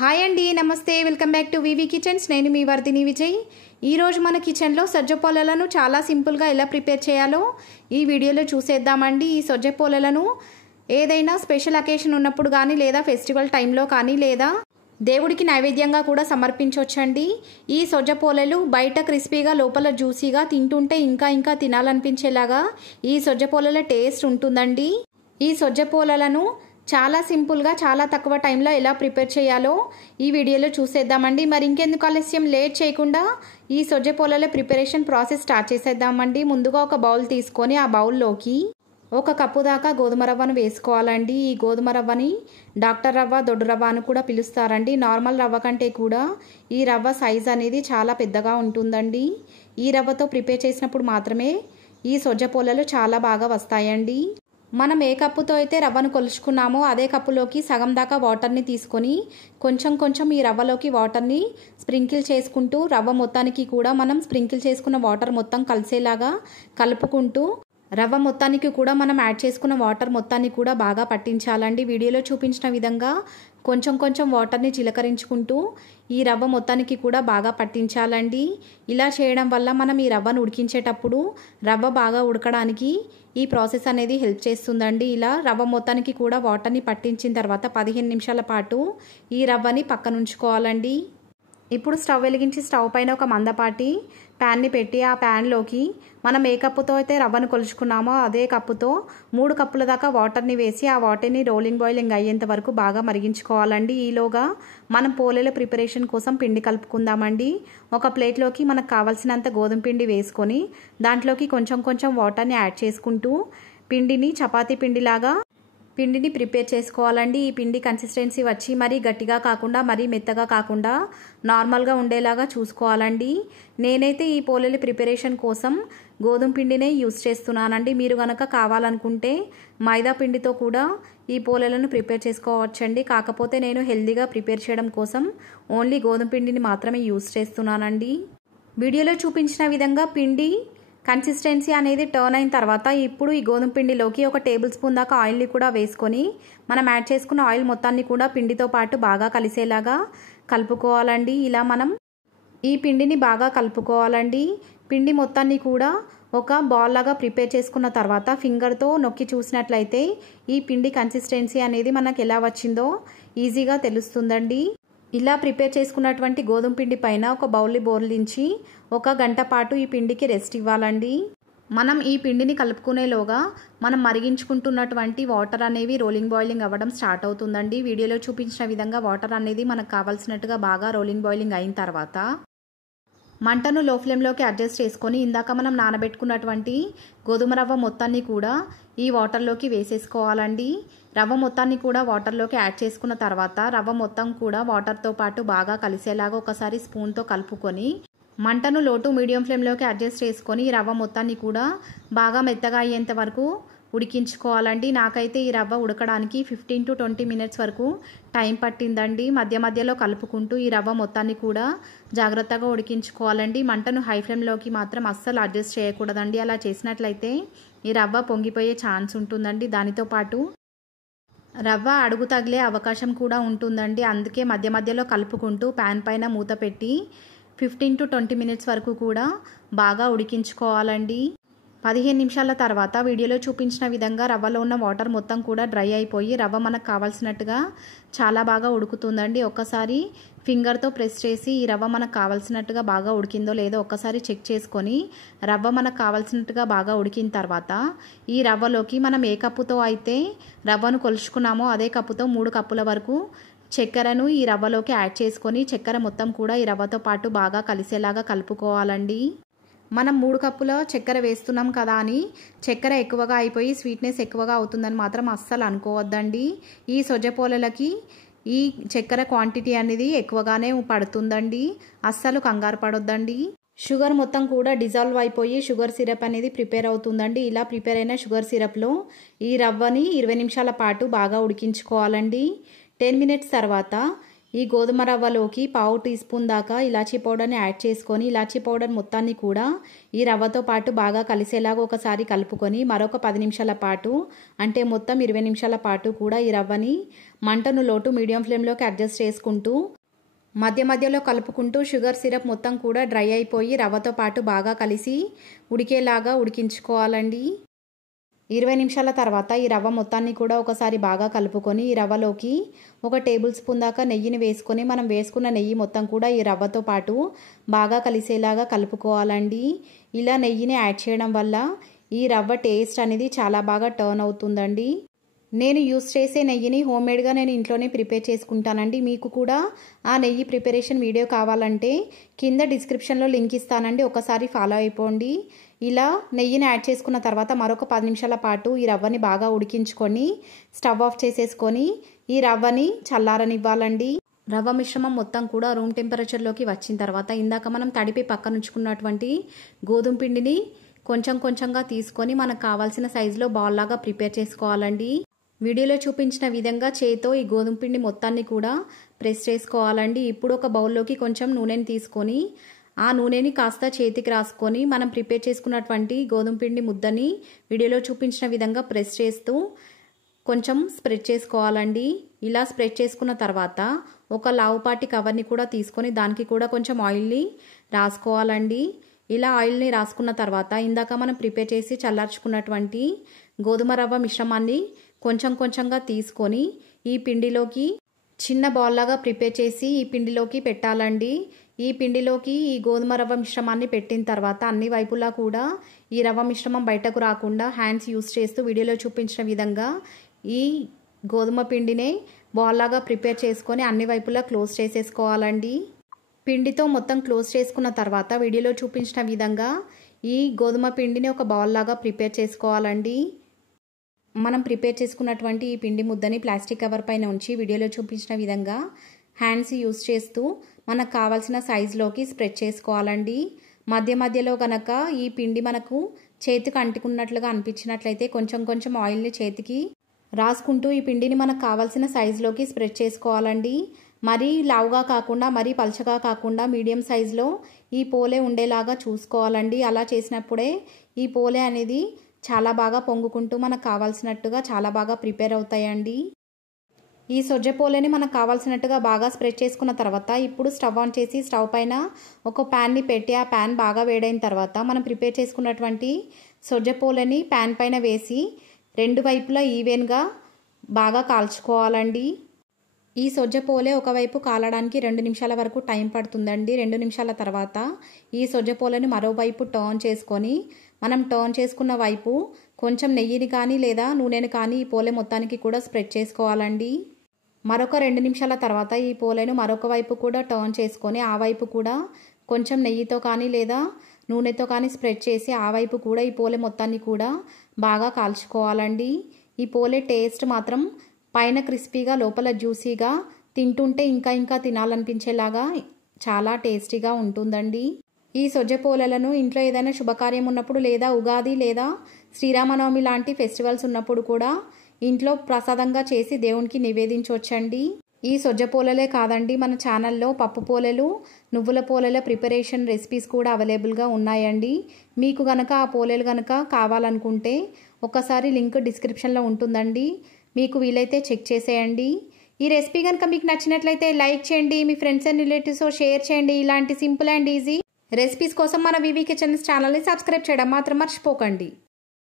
Hi అండి, నమస్తే. Welcome back to VV kitchens. నేను మీ వర్ధిని విజయ్. ఈరోజు మన కిచెన్లో సజ్జ పోలలను చాలా సింపుల్గా ఎలా ప్రిపేర్ చేయాలో ఈ వీడియోలో చూసేద్దామండి. ఈ సజ్జ పోలలను ఏదైనా స్పెషల్ అకేషన్ ఉన్నప్పుడు కానీ, లేదా ఫెస్టివల్ టైంలో కానీ, లేదా దేవుడికి నైవేద్యంగా కూడా సమర్పించవచ్చండి. ఈ సజ్జ పోలలు బయట క్రిస్పీగా, లోపల జ్యూసీగా, తింటుంటే ఇంకా తినాలనిపించేలాగా ఈ సజ్జ పోలల టేస్ట్ ఉంటుందండి. ఈ సజ్జ పోలలను చాలా సింపుల్గా, చాలా తక్కువ టైంలో ఎలా ప్రిపేర్ చేయాలో ఈ వీడియోలో చూసేద్దామండి. మరి ఇంకెందుకు ఆలస్యం, లేట్ చేయకుండా ఈ సజ్జ పోలల ప్రిపరేషన్ ప్రాసెస్ స్టార్ట్ చేసేద్దామండి. ముందుగా ఒక బౌల్ తీసుకొని ఆ బౌల్లోకి 1 కప్పు దాకా గోధుమ రవ్వను వేసుకోవాలండి. ఈ గోధుమ రవ్వని డాక్టర్ రవ్వ, దొడ్డు రవ్వ అని కూడా పిలుస్తారండి. నార్మల్ రవ్వ కంటే కూడా ఈ రవ్వ సైజ్ అనేది చాలా పెద్దగా ఉంటుందండి. ఈ రవ్వతో ప్రిపేర్ చేసినప్పుడు మాత్రమే ఈ సజ్జ పోలలు చాలా బాగా వస్తాయండి. మనం ఏ కప్పుతో అయితే రవ్వను కొలుచుకున్నామో అదే కప్పులోకి సగం దాకా వాటర్ని తీసుకొని కొంచెం ఈ రవ్వలోకి వాటర్ని స్ప్రింకిల్ చేసుకుంటూ, రవ్వ మొత్తానికి కూడా మనం స్ప్రింకిల్ చేసుకున్న వాటర్ మొత్తం కలిసేలాగా కలుపుకుంటూ, రవ్వ మొత్తానికి కూడా మనం యాడ్ చేసుకున్న వాటర్ మొత్తాన్ని కూడా బాగా పట్టించాలండి. వీడియోలో చూపించిన విధంగా కొంచెం వాటర్ని చిలకరించుకుంటూ ఈ రవ్వ మొత్తానికి కూడా బాగా పట్టించాలండి. ఇలా చేయడం వల్ల మనం ఈ రవ్వను ఉడికించేటప్పుడు రవ్వ బాగా ఉడకడానికి ఈ ప్రాసెస్ అనేది హెల్ప్ చేస్తుందండి. ఇలా రవ్వ మొత్తానికి కూడా వాటర్ని పట్టించిన తర్వాత 15 నిమిషాల పాటు ఈ రవ్వని పక్కన ఉంచుకోవాలండి. ఇప్పుడు స్టవ్ వెలిగించి స్టవ్ పైన ఒక మందపాటి ప్యాన్ని పెట్టి ఆ ప్యాన్లోకి మనం ఏ కప్పుతో అయితే రవ్వను కొలుచుకున్నామో అదే కప్పుతో 3 కప్పుల దాకా వాటర్ని వేసి ఆ వాటర్ని బాయిలింగ్ అయ్యేంత వరకు బాగా మరిగించుకోవాలండి. ఈలోగా మనం పోలేల ప్రిపరేషన్ కోసం పిండి కలుపుకుందామండి. ఒక ప్లేట్లోకి మనకు కావాల్సినంత గోధుమ పిండి వేసుకొని దాంట్లోకి కొంచెం వాటర్ని యాడ్ చేసుకుంటూ పిండిని చపాతీ పిండిని ప్రిపేర్ చేసుకోవాలండి. ఈ పిండి కన్సిస్టెన్సీ వచ్చి మరీ గట్టిగా కాకుండా, మరీ మెత్తగా కాకుండా నార్మల్గా ఉండేలాగా చూసుకోవాలండి. నేనైతే ఈ పోలేల ప్రిపరేషన్ కోసం గోధుమ పిండినే యూస్ చేస్తున్నానండి. మీరు కనుక కావాలనుకుంటే మైదా పిండితో కూడా ఈ పోలేలను ప్రిపేర్ చేసుకోవచ్చండి. కాకపోతే నేను హెల్దీగా ప్రిపేర్ చేయడం కోసం ఓన్లీ గోధుమ పిండిని మాత్రమే యూస్ చేస్తున్నానండి. వీడియోలో చూపించిన విధంగా పిండి కన్సిస్టెన్సీ అనేది టర్న్ అయిన తర్వాత ఇప్పుడు ఈ గోధుమ పిండిలోకి 1 టేబుల్ స్పూన్ దాకా ఆయిల్ని కూడా వేసుకొని మనం యాడ్ చేసుకున్న ఆయిల్ మొత్తాన్ని కూడా పిండితో పాటు బాగా కలిసేలాగా కలుపుకోవాలండి. ఇలా మనం ఈ పిండిని బాగా కలుపుకోవాలండి. పిండి మొత్తాన్ని కూడా ఒక బాల్ లాగా ప్రిపేర్ చేసుకున్న తర్వాత ఫింగర్తో నొక్కి చూసినట్లయితే ఈ పిండి కన్సిస్టెన్సీ అనేది మనకు ఎలా వచ్చిందో ఈజీగా తెలుస్తుందండి. ఇలా ప్రిపేర్ చేసుకున్నటువంటి గోధుమ పిండి పైన ఒక బౌల్ని బోర్లించి 1 గంట పాటు ఈ పిండికి రెస్ట్ ఇవ్వాలండి. మనం ఈ పిండిని కలుపుకునేలోగా మనం మరిగించుకుంటున్నటువంటి వాటర్ అనేవి బాయిలింగ్ అవ్వడం స్టార్ట్ అవుతుందండి. వీడియోలో చూపించిన విధంగా వాటర్ అనేది మనకు కావాల్సినట్టుగా బాగా బాయిలింగ్ అయిన తర్వాత మంటను లో ఫ్లేమ్లోకి అడ్జస్ట్ చేసుకొని ఇందాక మనం నానబెట్టుకున్నటువంటి గోధుమ రవ్వ మొత్తాన్ని కూడా ఈ వాటర్లోకి వేసేసుకోవాలండి. రవ్వ మొత్తాన్ని కూడా వాటర్లోకి యాడ్ చేసుకున్న తర్వాత రవ్వ మొత్తం కూడా వాటర్తో పాటు బాగా కలిసేలాగా ఒకసారి స్పూన్తో కలుపుకొని మంటను లో టు మీడియం ఫ్లేమ్లోకి అడ్జస్ట్ చేసుకొని ఈ రవ్వ మొత్తాన్ని కూడా బాగా మెత్తగా అయ్యేంత వరకు ఉడికించుకోవాలండి. నాకైతే ఈ రవ్వ ఉడకడానికి 15 to 20 మినిట్స్ వరకు టైం పట్టిందండి. మధ్యలో కలుపుకుంటూ ఈ రవ్వ మొత్తాన్ని కూడా జాగ్రత్తగా ఉడికించుకోవాలండి. మంటను హై ఫ్లేమ్లోకి మాత్రం అస్సలు అడ్జస్ట్ చేయకూడదండి. అలా చేసినట్లయితే ఈ రవ్వ పొంగిపోయే ఛాన్స్ ఉంటుందండి. దానితో పాటు రవ్వ అడుగు తగిలే అవకాశం కూడా ఉంటుందండి. అందుకే మధ్యలో కలుపుకుంటూ ప్యాన్ పైన మూత పెట్టి 15 to 20 మినిట్స్ వరకు కూడా బాగా ఉడికించుకోవాలండి. 15 నిమిషాల తర్వాత వీడియోలో చూపించిన విధంగా రవ్వలో ఉన్న వాటర్ మొత్తం కూడా డ్రై అయిపోయి రవ్వ మనకు కావాల్సినట్టుగా చాలా బాగా ఉడుకుతుందండి. ఒక్కసారి ఫింగర్తో ప్రెస్ చేసి ఈ రవ్వ మనకు కావాల్సినట్టుగా బాగా ఉడికిందో లేదో ఒక్కసారి చెక్ చేసుకొని రవ్వ మనకు కావాల్సినట్టుగా బాగా ఉడికిన తర్వాత ఈ రవ్వలోకి మనం ఏ కప్పుతో అయితే రవ్వను కొలుచుకున్నామో అదే కప్పుతో 3 కప్పుల వరకు చక్కెరను ఈ రవ్వలోకి యాడ్ చేసుకొని చక్కెర మొత్తం కూడా ఈ రవ్వతో పాటు బాగా కలిసేలాగా కలుపుకోవాలండి. మనం 3 కప్పుల చక్కెర వేస్తున్నాం కదా అని చక్కెర ఎక్కువగా అయిపోయి స్వీట్నెస్ ఎక్కువగా అవుతుందని మాత్రం అస్సలు అనుకోవద్దండి. ఈ సజ్జ పోలలకి ఈ చక్కెర క్వాంటిటీ అనేది ఎక్కువగానే పడుతుందండి. అస్సలు కంగారు పడొద్దండి. షుగర్ మొత్తం కూడా డిజాల్వ్ అయిపోయి షుగర్ సిరప్ అనేది ప్రిపేర్ అవుతుందండి. ఇలా ప్రిపేర్ అయిన షుగర్ సిరప్లో ఈ రవ్వని 20 నిమిషాల పాటు బాగా ఉడికించుకోవాలండి. 10 మినిట్స్ తర్వాత ఈ గోధుమ రవ్వలోకి పావు టీ స్పూన్ దాకా ఇలాచీ పౌడర్ని యాడ్ చేసుకొని ఇలాచీ పౌడర్ మొత్తాన్ని కూడా ఈ రవ్వతో పాటు బాగా కలిసేలాగా ఒకసారి కలుపుకొని మరొక 10 నిమిషాల పాటు అంటే మొత్తం 20 నిమిషాల పాటు కూడా ఈ రవ్వని మంటను లో టు మీడియం ఫ్లేమ్లోకి అడ్జస్ట్ చేసుకుంటూ మధ్య మధ్యలో కలుపుకుంటూ షుగర్ సిరప్ మొత్తం కూడా డ్రై అయిపోయి రవ్వతో పాటు బాగా కలిసి ఉడికేలాగా ఉడికించుకోవాలండి. 20 నిమిషాల తర్వాత ఈ రవ్వ మొత్తాన్ని కూడా ఒకసారి బాగా కలుపుకొని ఈ రవ్వలోకి 1 టేబుల్ స్పూన్ దాకా నెయ్యిని వేసుకొని మనం వేసుకున్న నెయ్యి మొత్తం కూడా ఈ రవ్వతో పాటు బాగా కలిసేలాగా కలుపుకోవాలండి. ఇలా నెయ్యిని యాడ్ చేయడం వల్ల ఈ రవ్వ టేస్ట్ అనేది చాలా బాగా టర్న్ అవుతుందండి. నేను యూస్ చేసే నెయ్యిని హోమ్మేడ్గా నేను ఇంట్లోనే ప్రిపేర్ చేసుకుంటానండి. మీకు కూడా ఆ నెయ్యి ప్రిపరేషన్ వీడియో కావాలంటే కింద డిస్క్రిప్షన్లో లింక్ ఇస్తానండి, ఒకసారి ఫాలో అయిపోండి. ఇలా నెయ్యిని యాడ్ చేసుకున్న తర్వాత మరొక 10 నిమిషాల పాటు ఈ రవ్వని బాగా ఉడికించుకొని స్టవ్ ఆఫ్ చేసేసుకొని ఈ రవ్వని చల్లారనివ్వాలండి. రవ్వ మిశ్రమం మొత్తం కూడా రూమ్ టెంపరేచర్లోకి వచ్చిన తర్వాత ఇందాక మనం తడిపి పక్కనుంచుకున్నటువంటి గోధుమ పిండిని కొంచెం కొంచెంగా తీసుకొని మనకు కావాల్సిన సైజులో బాల్ లాగా ప్రిపేర్ చేసుకోవాలండి. వీడియోలో చూపించిన విధంగా చేతితో ఈ గోధుమ పిండి మొత్తాన్ని కూడా ప్రెస్ చేసుకోవాలండి. ఇప్పుడు ఒక బౌల్లోకి కొంచెం నూనెని తీసుకొని ఆ నూనెని కాస్త చేతికి రాసుకొని మనం ప్రిపేర్ చేసుకున్నటువంటి గోధుమ పిండి ముద్దని వీడియోలో చూపించిన విధంగా ప్రెస్ చేస్తూ కొంచెం స్ప్రెడ్ చేసుకోవాలండి. ఇలా స్ప్రెడ్ చేసుకున్న తర్వాత ఒక లావుపాటి కవర్ని కూడా తీసుకొని దానికి కూడా కొంచెం ఆయిల్ని రాసుకోవాలండి. ఇలా ఆయిల్ని రాసుకున్న తర్వాత ఇందాక మనం ప్రిపేర్ చేసి చల్లార్చుకున్నటువంటి గోధుమ రవ్వ మిశ్రమాన్ని కొంచెం కొంచెంగా తీసుకొని ఈ పిండిలోకి చిన్న బాల్ లాగా ప్రిపేర్ చేసి ఈ పిండిలోకి పెట్టాలండి. ఈ పిండిలోకి ఈ గోధుమ రవ్వ మిశ్రమాన్ని పెట్టిన తర్వాత అన్ని వైపులా కూడా ఈ రవ్వ మిశ్రమం బయటకు రాకుండా హ్యాండ్స్ యూస్ చేస్తూ వీడియోలో చూపించిన విధంగా ఈ గోధుమ పిండినే బాల్ లాగా ప్రిపేర్ చేసుకొని అన్ని వైపులా క్లోజ్ చేసేసుకోవాలండి. పిండితో మొత్తం క్లోజ్ చేసుకున్న తర్వాత వీడియోలో చూపించిన విధంగా ఈ గోధుమ పిండిని ఒక బాల్ లాగా ప్రిపేర్ చేసుకోవాలండి. మనం ప్రిపేర్ చేసుకున్నటువంటి ఈ పిండి ముద్దని ప్లాస్టిక్ కవర్ పైన ఉంచి వీడియోలో చూపించిన విధంగా హ్యాండ్స్ యూస్ చేస్తూ మనకు కావాల్సిన సైజులోకి స్ప్రెడ్ చేసుకోవాలండి. మధ్య మధ్యలో కనుక ఈ పిండి మనకు చేతికి అంటుకున్నట్లుగా అనిపించినట్లయితే కొంచెం కొంచెం ఆయిల్ని చేతికి రాసుకుంటూ ఈ పిండిని మనకు కావాల్సిన సైజులోకి స్ప్రెడ్ చేసుకోవాలండి. మరీ లావుగా కాకుండా మరీ పల్చగా కాకుండా మీడియం సైజులో ఈ పోలే ఉండేలాగా చూసుకోవాలండి. అలా చేసినప్పుడే ఈ పోలే అనేది చాలా బాగా పొంగుకుంటూ మనకు కావాల్సినట్టుగా చాలా బాగా ప్రిపేర్ అవుతాయండి. ఈ సొజ్జ పోలేని మనకు కావాల్సినట్టుగా బాగా స్ప్రెడ్ చేసుకున్న తర్వాత ఇప్పుడు స్టవ్ ఆన్ చేసి స్టవ్ పైన ఒక ప్యాన్ని పెట్టి ఆ ప్యాన్ బాగా వేడైన తర్వాత మనం ప్రిపేర్ చేసుకున్నటువంటి సొజ్జ పోలేని ప్యాన్ పైన వేసి రెండు వైపులా ఈవెన్గా బాగా కాల్చుకోవాలండి. ఈ సొజ్జ పోలే ఒకవైపు కాలడానికి 2 నిమిషాల వరకు టైం పడుతుందండి. 2 నిమిషాల తర్వాత ఈ సొజ్జ పోలేని మరోవైపు టర్న్ చేసుకొని మనం టర్న్ చేసుకున్న వైపు కొంచెం నెయ్యిని కానీ లేదా నూనెని కానీ ఈ పోలే మొత్తానికి కూడా స్ప్రెడ్ చేసుకోవాలండి. మరొక 2 నిమిషాల తర్వాత ఈ పోలేను మరొక వైపు కూడా టర్న్ చేసుకొని ఆ వైపు కూడా కొంచెం నెయ్యితో కానీ లేదా నూనెతో కానీ స్ప్రెడ్ చేసి ఆ వైపు కూడా ఈ పోలే మొత్తాన్ని కూడా బాగా కాల్చుకోవాలండి. ఈ పోలే టేస్ట్ మాత్రం పైన క్రిస్పీగా లోపల జ్యూసీగా తింటుంటే ఇంకా ఇంకా తినాలనిపించేలాగా చాలా టేస్టీగా ఉంటుందండి. ఈ సొజ్జ పోలేలను ఇంట్లో ఏదైనా శుభకార్యం ఉన్నప్పుడు లేదా ఉగాది లేదా శ్రీరామనవమి లాంటి ఫెస్టివల్స్ ఉన్నప్పుడు కూడా ఇంట్లో ప్రసాదంగా చేసి దేవునికి నివేదించవచ్చండి. ఈ సొజ్జ పోలేలే కాదండి, మన ఛానల్లో పప్పు పోలేలు, నువ్వుల పోలేల ప్రిపరేషన్ రెసిపీస్ కూడా అవైలబుల్గా ఉన్నాయండి. మీకు గనక ఆ పోలేలు గనక కావాలనుకుంటే ఒకసారి లింక్ డిస్క్రిప్షన్లో ఉంటుందండి, మీకు వీలైతే చెక్ చేసేయండి. ఈ రెసిపీ కనుక మీకు నచ్చినట్లయితే లైక్ చేయండి, మీ ఫ్రెండ్స్ అండ్ రిలేటివ్స్ షేర్ చేయండి. ఇలాంటి సింపుల్ అండ్ ఈజీ రెసిపీస్ కోసం మన వివి కిచెన్స్ ఛానల్ని సబ్స్క్రైబ్ చేయడం మాత్రం మర్చిపోకండి.